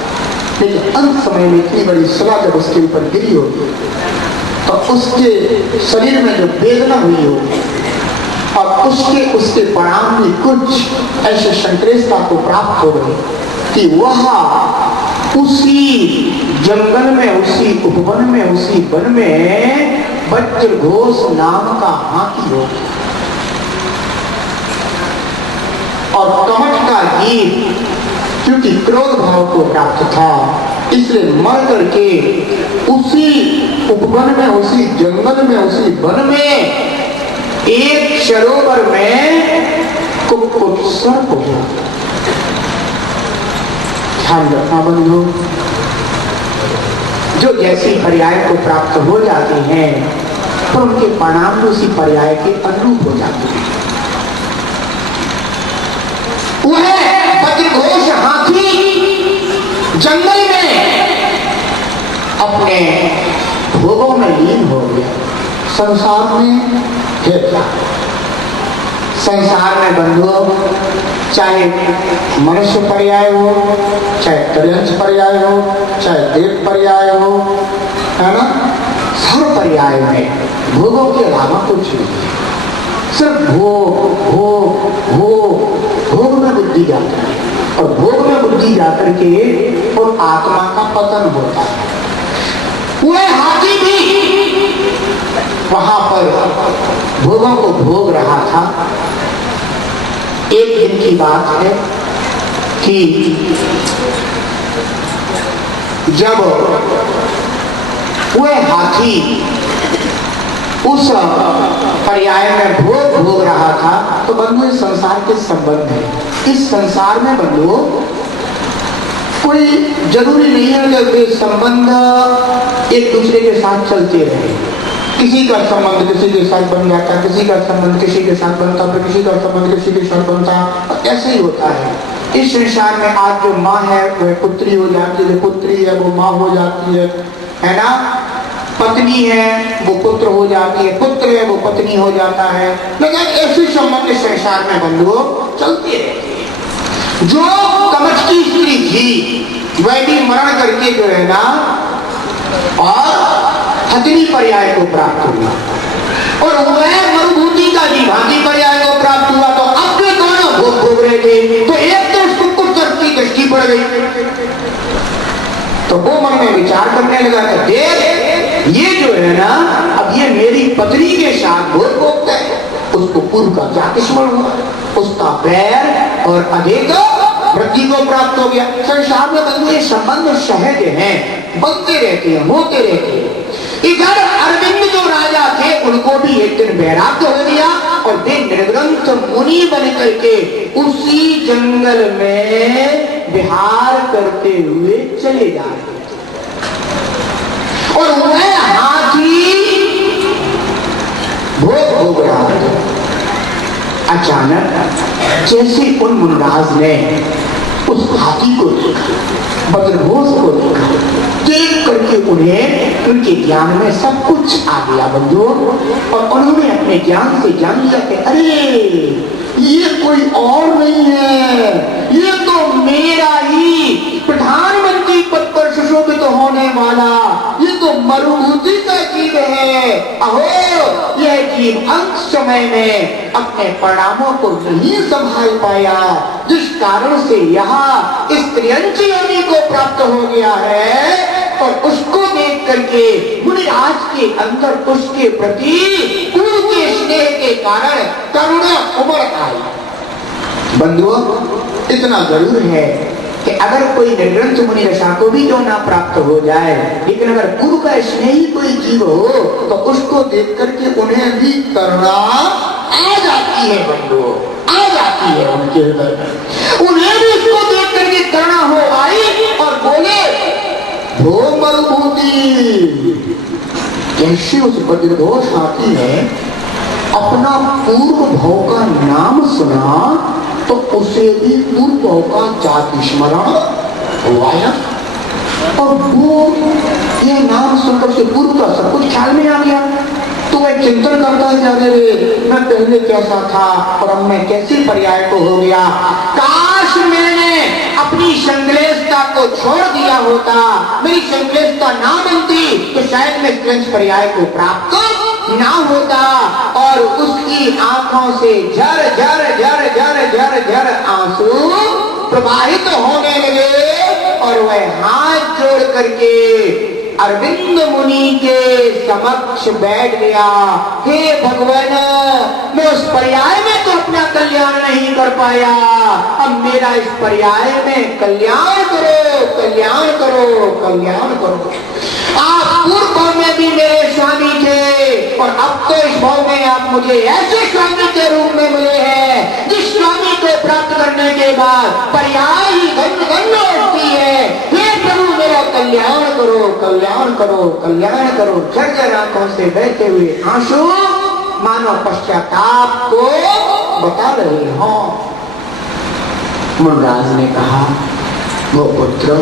लेकिन अंत समय में इतनी बड़ी सभा जब उसके ऊपर गिरी होगी तो उसके शरीर में जो वेदना हुई होगी और उसके परिणाम में कुछ ऐसे संक्रेषता को प्राप्त हो गई कि वह उसी जंगल में, उसी उपवन में, उसी वन में वज्रघोष नाम का हाथी हो और कमठ का जीव क्योंकि क्रोध भाव को प्राप्त था, इसलिए मर करके उसी उपवन में, उसी जंगल में, उसी वन में एक सरोवर में कुक्कुट सर्प हो। ध्यान रखना बंधु, जो जैसी पर्याय को प्राप्त हो जाते हैं तो उनके परिणाम उसी पर्याय के अनुरूप हो जाते हैं। वह वज्रघोष हाथी जंगल में अपने भोगों में लीन हो गया, संसार में हेरा। संसार में बंधुओं, चाहे मनुष्य पर्याय हो, चाहे त्रियंश पर्याय हो, चाहे देव पर्याय हो, है ना, हर पर्याय में भोगों के अलावा कुछ नहीं है। सिर्फ भोग भोग भोग भोग में बुद्धि जाती है, और भोग में बुद्धि जाकर के और आत्मा का पतन होता है। वह हाथी भी वहां पर भोगों को भोग रहा था। एक दिन की बात है कि जब वह हाथी उस पर्याय में भोग रहा था, तो बंधु इस संसार के संबंध है। इस संसार में बंधु कोई जरूरी नहीं है कि वे संबंध एक दूसरे के साथ चलते रहे। किसी का संबंध किसी के साथ बन जाता, किसी का संबंध किसी के साथ बनता, फिर किसी का संबंध किसी के साथ बनता, ऐसे ही होता है। इस संसार में आज जो माँ है वह पुत्री हो जाती है, पुत्री है वो माँ हो जाती है ना। पत्नी है वो पुत्र हो जाती है, पुत्र है वो पत्नी हो जाता है। लेकिन ऐसे संबंध इस संसार में बंधुओं चलते रहते हैं। जो कवच की स्त्री थी वह भी मरण करके जो है ना और हथनी पर्याय को प्राप्त हुआ, और वह मरुभूति का जीभाती पर्याय को प्राप्त हुआ। तो अब वे दोनों भोग रहे थे, तो एक तो उसको पुत्र की दृष्टि पड़ गई, तो वो मन में विचार करने लगा कि देख ये जो है ना अब ये मेरी पत्नी के साथ भोग भोगता है। उसको पूर्व का क्या किस्मत हुआ, उसका पैर और अधिक वृद्धि को प्राप्त हो गया। संसार में बंधु ये संबंध सहज हैं, बनते रहते हैं, होते रहते हैं। इधर अरविंद जो राजा थे उनको भी एक दिन वैराग्य हो गया, और वे निर्ग्रंथ मुनि बन करके उसी जंगल में विहार करते हुए चले जा रहे थे। और वह हाथी भोग रहा था। अचानक जैसे उन मुनिराज ने उस हाथी को देखा, बद्रघोष को देखा, देख करके उन्हें उनके ज्ञान में सब कुछ आ गया बंधु, और उन्होंने अपने ज्ञान से जान लिया कि अरे ये कोई और नहीं है, ये तो मेरा ही प्रधानमंत्री पद पर सुशोभित होने वाला, ये तो मरुभूति का जीव है। अहो यह जीव अंत समय में अपने परिणामों को नहीं संभाल पाया, जिस कारण से यहाँ स्त्रियंश योनि को प्राप्त हो गया है, और उसको देख करके मुनिराज के अंदर उसके प्रति गुरु के स्नेह के कारण करुणा उमड़ आई। बंधुओं इतना जरूर है कि अगर कोई निर्ग्रंथ मुनि दशा को भी जो ना प्राप्त हो जाए, लेकिन अगर गुरु का स्नेही कोई जीव हो तो उसको देख करके उन्हें भी करुणा आ जाती है बंधुओं, आ जाती है उनके हृदय में। उन्हें भी उसको देख करके करुणा हो आई और बोले भो मरुभूति। जैसे उस बद्रघोष हाथी ने अपना पूर्व भाव का नाम सुना तो उसे भी पूर्व भाव का जाति स्मरण हुआ, और वो ये नाम सुनकर उसे पूर्व का सब कुछ ख्याल में आ गया। तो वह चिंतन करता है, अरे मैं पहले कैसा था और अब मैं कैसे पर्याय को हो गया। काश मैंने अपनी संश्लेषता को छोड़ दिया होता, मेरी संश्लेषता ना बनती तो शायद मैं क्लेश पर्याय को प्राप्त ना होता। और उसकी आंखों से झर झर झर झर झर झर आंसू प्रवाहित होने लगे, और वह हाथ जोड़ करके अरविंद मुनि के समक्ष बैठ गया। हे भगवान, मैं उस पर्याय में तो अपना कल्याण नहीं कर पाया, अब मेरा इस पर्याय में कल्याण करो, कल्याण करो, कल्याण करो। आप पूर्व भाव में भी मेरे स्वामी थे, और अब तो इस भाव में आप मुझे ऐसे स्वामी के रूप में मिले हैं जिस स्वामी को प्राप्त करने के बाद पर्याय ही धन्य धन्य होती है। हे प्रभु मेरा कल्याण करो, कल्याण करो, कल्याण करो। झरझर आंखों से बहते हुए आंसू मानो पश्चाताप को बता रहे हो। मुनिराज ने कहा, वो पुत्र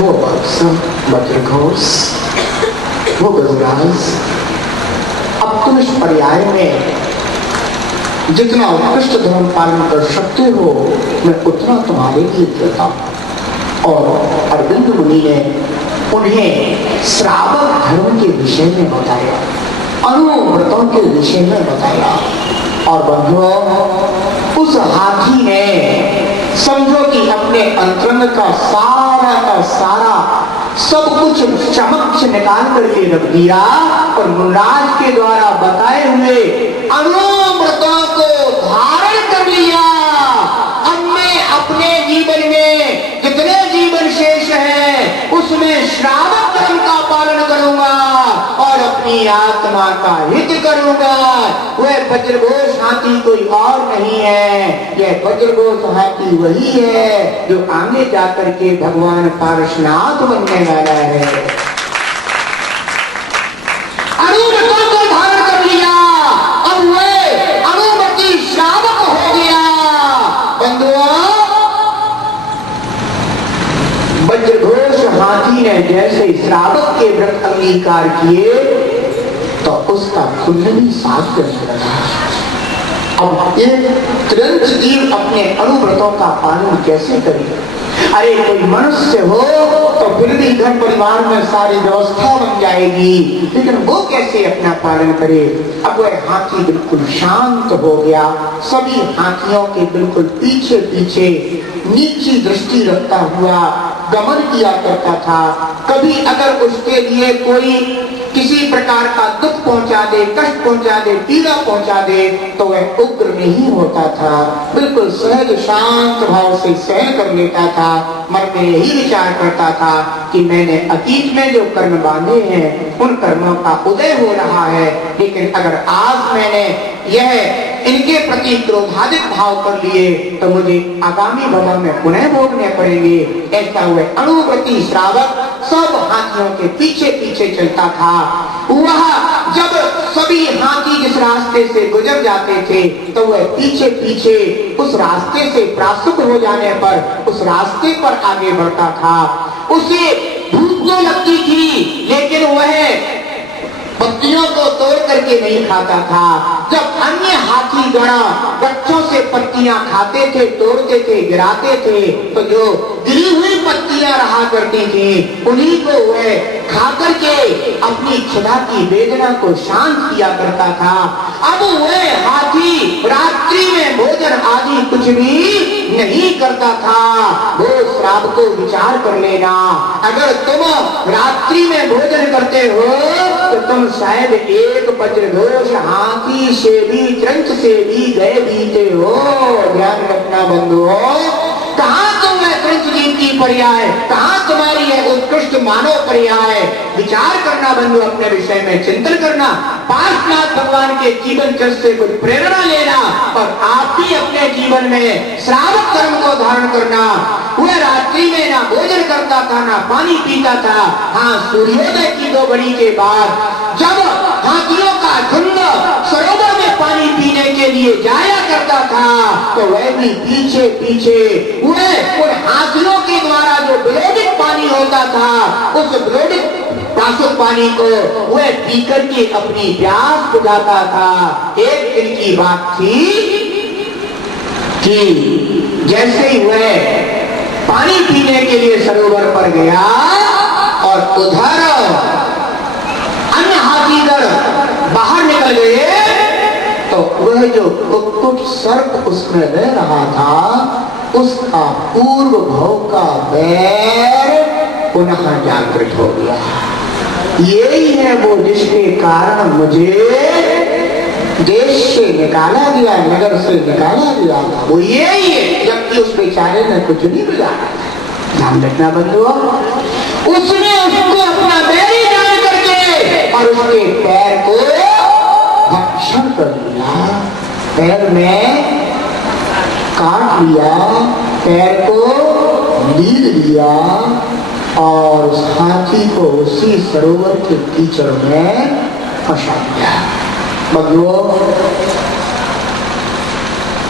वो बक्सर बद्रघोष, वो गजराज, अब तुम इस पर्याय में जितना उत्कृष्ट धर्म पालन कर सकते हो मैं उतना तुम्हारे लिए देता हूं। और अरविंद मुनि ने उन्हें श्रावक धर्म के विषय में बताया, अनुव्रतों के विषय में बताया। और बंधुओं, उस हाथी ने समझो कि अपने अंतरंग का सारा सब कुछ चमक निकाल करके रख दिया और मुनराज के द्वारा बताए हुए अनुव्रतों को धारण कर लिया। अब मैं अपने जीवन में जितने जीवन शेष है उसमें श्रावक धर्म का पालन करूंगा और अपनी आत्मा का हित करूंगा। वह वज्रघोष हाथी कोई और नहीं है, यह वज्रघोष हाथी वही है जो आगे जाकर के भगवान पारशुनाथ बनने वाला है। अनुव्रतों को धारण कर लिया, अब वह अनुव्रती श्रावक हो गया। बंधुओं, वज्रघोष हाथी ने जैसे श्रावक के व्रत अंगीकार किए तो उसका कुंडली साफ करने लगा। अब एक त्रंच जीव अपने अनुव्रतों का पालन कैसे करे? अरे कोई मनुष्य हो तो फिर भी घर परिवार में सारी व्यवस्था बन जाएगी, लेकिन वो कैसे अपना पालन करे? अब वह हाथी बिल्कुल शांत हो गया, सभी हाथियों के बिल्कुल पीछे पीछे नीची दृष्टि रखता हुआ गमन किया करता था। कभी अगर उसके लिए कोई किसी प्रकार का दुख पहुंचा दे, कष्ट पहुंचा दे, पीड़ा पहुंचा दे तो वह उग्र नहीं होता था, बिल्कुल सहज शांत भाव से सहन कर लेता था। मन में यही विचार करता था कि मैंने अतीत में जो कर्म बांधे हैं उन कर्मों का उदय हो रहा है, लेकिन अगर आज मैंने यह इनके प्रति क्रोधादित भाव कर लिए तो मुझे आगामी भव में पुनः भोगने पड़ेंगे। ऐसा हुए अनुव्रती श्रावक सब हाथियों के पीछे पीछे चलता था। वह जब सभी हाथी जिस रास्ते से गुजर जाते थे तो वह पीछे पीछे उस रास्ते से परास्त हो जाने पर उस रास्ते पर आगे बढ़ता था। उसे भूख तो लगती थी लेकिन वह पत्तियों को तोड़ करके नहीं खाता था। जब अन्य हाथी गण बच्चों से पत्तियां खाते थे, तोड़ते थे, गिराते थे तो जो गिरी हुई पत्तियां रहा करती थी उन्हीं को वह खा करके अपनी क्षुधा की वेदना को शांत किया करता था। अब वह हाथी रात्रि में भोजन आदि कुछ भी नहीं करता था। वो श्रावक को विचार कर लेना, अगर तुम रात्रि में भोजन करते हो तो तुम शायद एक वज्रघोष हाथी से भी त्रंच से भी गए बीते हो। ध्यान रखना बंधुओं, कहाँ तुम्हें त्रंच जीव की पर्याय, कहाँ तुम्हारी है उत्कृष्ट मानव पर्याय। विचार करना बंधु, अपने विषय में चिंतन करना, पार्श्वनाथ भगवान के जीवन चरित्र से कुछ प्रेरणा लेना और आप भी अपने जीवन में श्रावक धर्म को धारण करना। वह रात्रि में ना भोजन करता था ना पानी पीता था। हाँ, सूर्योदय की 2 घड़ी के बाद जब हाथियों का झुंड सरोवर में पानी पीने के लिए जाया करता था तो वह भी पीछे पीछे वह उन हाथियों के द्वारा जो विरोधित पानी होता था उस विरोधित पासुक पानी को वह पीकर के अपनी प्यास बुझाता था। एक दिन की बात थी कि जैसे ही वह पानी पीने के लिए सरोवर पर गया और उधर अन्य हाथीगण बाहर निकल गए तो वह जो कुक्कुट सर्प उसमें रह रहा था उसका पूर्व भव का बैर पुनः जागृत हो गया। यही है वो जिसके कारण मुझे देश से निकाला गया, नगर से निकाला गया था, वो यही है, जबकि उस बेचारे ने कुछ नहीं मिला। ध्यान रखना बंधुओं, उसने उसको अपना बैरी जान करके और उसके पैर को भक्षण कर लिया, पैर में काट लिया, पैर को लील लिया और उस हाथी को उसी सरोवर के कीचड़ में फंसा दिया। बंधुओं,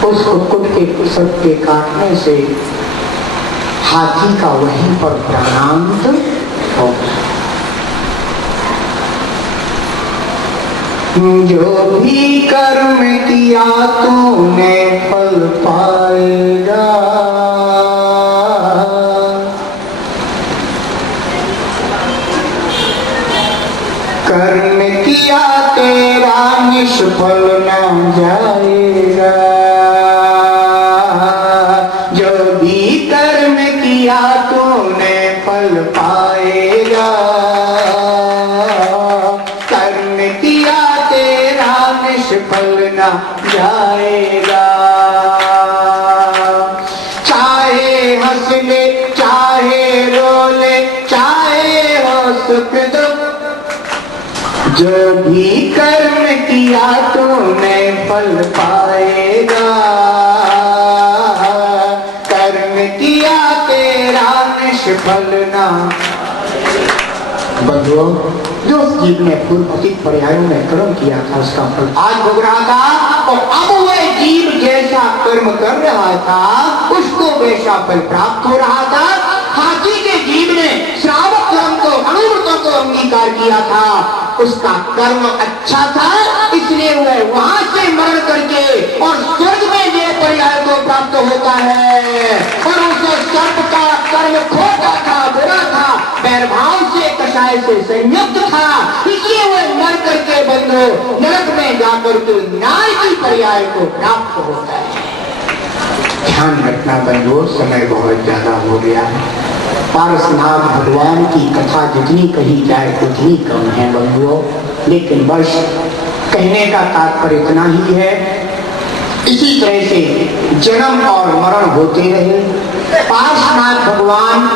उस कुक्कुट के सर्प के काटने से हाथी का वहीं पर प्राणांत हो गया। जो भी कर्म किया तूने फल पाएगा, कर्म किया तेरा निष्फल न जाएगा। जो भी कर्म किया तूने फल पाएगा, कर्म किया तेरा निष्फल न जाएगा। चाहे हंस ले चाहे रो ले चाहे हो सुख दुख, जो भी कर्म किया तूने फल पाएगा। कर्म किया तेरा निष्फल ना। बंधुओं, जो जीव ने पूर्व पर्यायों में कर्म किया था उसका फल आज भोग रहा था, और अब वह जीव जैसा कर्म कर रहा था उसको वैसा फल प्राप्त हो रहा था। हाथी के जीव ने श्रावक धर्म को अनुव्रतों को अंगीकार किया था, उसका कर्म अच्छा था, इसलिए वह वहां से मरण करके और स्वर्ग में देह पर्याय को प्राप्त होता है। और उसे सर्प का कर्म खोटा था, बुरा था, वैरभाव से कषाय से संयुक्त था, इसलिए वह मर करके बंधु नरक में जाकर के न्याय की पर्याय को प्राप्त होता है। ध्यान रखना बंधु, समय बहुत ज्यादा हो गया है। पारसनाथ भगवान की कथा जितनी कही जाए उतनी कम है बंधुओं, लेकिन बस कहने का तात्पर्य इतना ही है। इसी तरह से जन्म और मरण होते रहे। पारसनाथ भगवान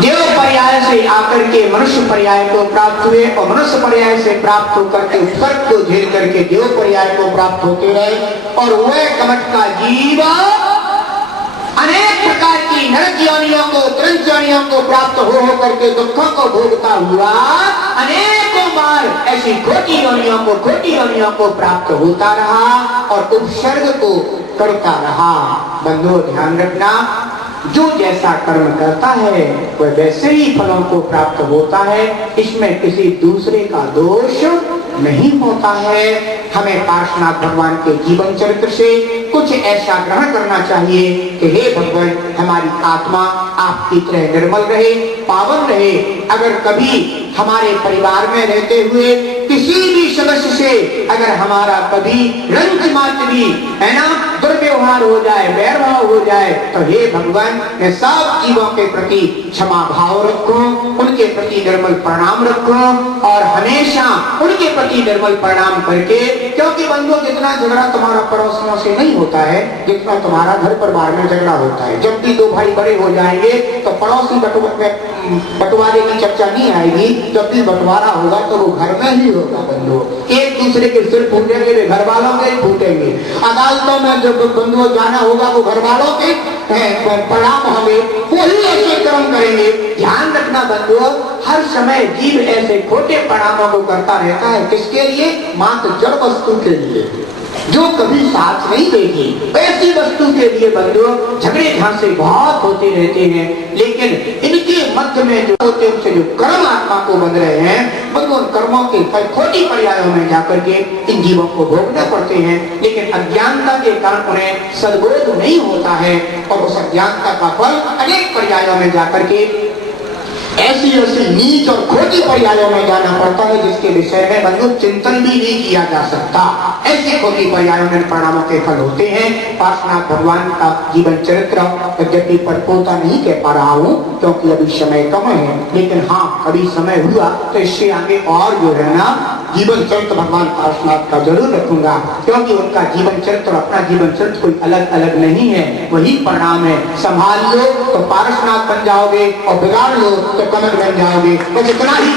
देव पर्याय से आकर के मनुष्य पर्याय को प्राप्त हुए और मनुष्य पर्याय से प्राप्त होकर के स्वर्ग को झेल करके देव पर्याय को प्राप्त होते रहे। और वह कमट का जीव अनेक प्रकार की नरक योनियों को, त्रंच योनियों को प्राप्त हो करके दुखों को भोगता हुआ अनेकों बार ऐसी खोटी योनियों को प्राप्त होता रहा और उपसर्ग को करता रहा। बंधुओं, ध्यान रखना, जो जैसा कर्म करता है वह वैसे ही फलों को प्राप्त होता है, इसमें किसी दूसरे का दोष नहीं होता है। हमें पार्श्वनाथ भगवान के जीवन चरित्र से कुछ ऐसा ग्रहण करना चाहिए कि हे भगवान, हमारी आत्मा आपकी तरह निर्मल रहे, पावन रहे। अगर कभी हमारे परिवार में रहते हुए किसी भी सदस्य से अगर हमारा कभी रंग मात्र भी है ना दुर्व्यवहार हो जाए, वैरभाव हो जाए, तो हे भगवान, मैं सब जीवों के प्रति क्षमा भाव रखूं, उनके प्रति निर्मल प्रणाम रखूं और हमेशा उनके प्रति निर्मल प्रणाम करके, क्योंकि बंधुओं, जितना झगड़ा तुम्हारा पड़ोसियों से नहीं होता है जितना तुम्हारा घर परिवार में झगड़ा होता है। जब भी दो भाई बड़े हो जाएंगे तो पड़ोसी बंटवारे की चर्चा नहीं आएगी। जब भी बंटवारा होगा तो वो घर में ही होगा। बंधुओं, एक दूसरे के सिर फूटेंगे, वे घर वालों के ही फूटेंगे। अदालतों में जब बंधुओं जाना होगा वो घर वालों के प्रणाम होंगे, वही ऐसे कर्म करेंगे। ध्यान रखना बंधुओं, हर समय जीव ऐसे खोटे प्रणामों को करता रहता है। किसके लिए? मात्र जड़ वस्तु के लिए, जो कभी साथ नहीं देगी, ऐसी वस्तु के लिए बंधुओं झगड़े झांसे बहुत होते रहते हैं। लेकिन इनके मध्य में जो होते हैं, उनसे जो कर्म आत्मा को बंध रहे हैं, बंधुओं कर्मों के फल खोटी पर्यायों में जाकर के इन जीवों को भोगने पड़ते हैं। लेकिन अज्ञानता के कारण उन्हें सद्बोध नहीं होता है और उस अज्ञानता का फल अनेक पर्यायों में जाकर के ऐसी ऐसी नीच और खोटी पर्यायों में जाना पड़ता है, जिसके विषय में बंधु चिंतन भी नहीं किया जा सकता। ऐसी खोटी पर्यायों में परिणामों के फल होते हैं। पार्श्वनाथ भगवान का जीवन चरित्र यद्यपि परपोता नहीं कह पा रहा हूँ क्योंकि अभी समय कम है, लेकिन हाँ अभी समय हुआ तो इससे आगे और जो है ना जीवन चरित्र भगवान पार्श्वनाथ का जरूर रखूंगा, क्योंकि उनका जीवन चरित्र अपना जीवन चरित्र कोई अलग अलग नहीं है, वही परिणाम है। संभाल लो तो पार्श्वनाथ बन जाओगे और बिगाड़ लो तो कमल बन जाओगे। बस इतना ही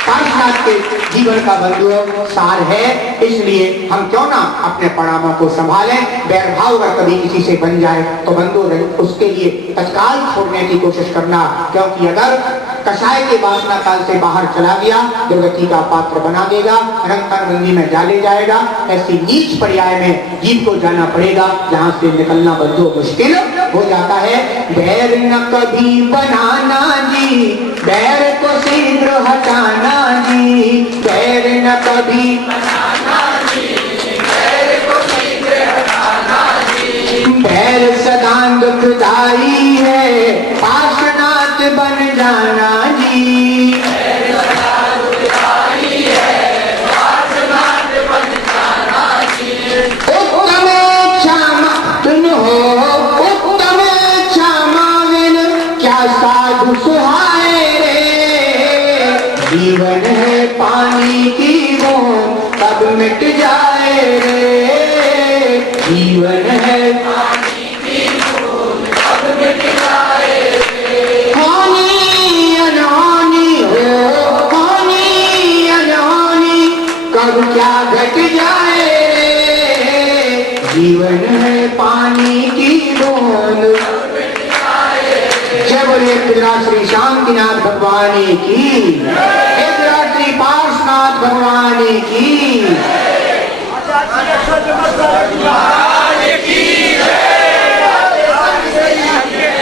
पार्श्वनाथ के जीवन का बंधुओं सार है। इसलिए हम क्यों ना अपने परिणामों को संभालें। बैरभाव अगर कभी किसी से बन जाए तो बंधु उसके लिए तत्काल छोड़ने की कोशिश करना, क्योंकि अगर कषाय के वासना काल से बाहर चला गया दुर्गति का पात्र बना देगा, अनंतर गंगी में डाले जाएगा। ऐसी नीच पर्याय में जीव को जाना पड़ेगा, जहाँ से निकलना बंधु मुश्किल हो जाता है। बैर न कभी बनाना जी, बैर को शीघ्र हटाना जी, बैर न कभी बनाना जी, बैर को शीघ्र हटाना जी। बैर सदा दुखदाई है, पाशनाथ बन जाना जी, बैर सदा दुखदाई है, पाशनाथ बन जाना जी। उत्तम क्षमा तुम हो, उत्तम क्षमा बिन क्या साधु सुहाए रे, जीवन है पानी की बूंद कब मिट जाए रे, जीवन है पानी की बूंद कब मिट जाए रे। हानि अनहोनी हो, हानि अनहोनी कब क्या घट जाए रे, जीवन है पानी की बूंद। जय बोलिए गुजरात श्री शांतिनाथ भगवान की, गुजरात श्री पार्श्वनाथ भगवान की।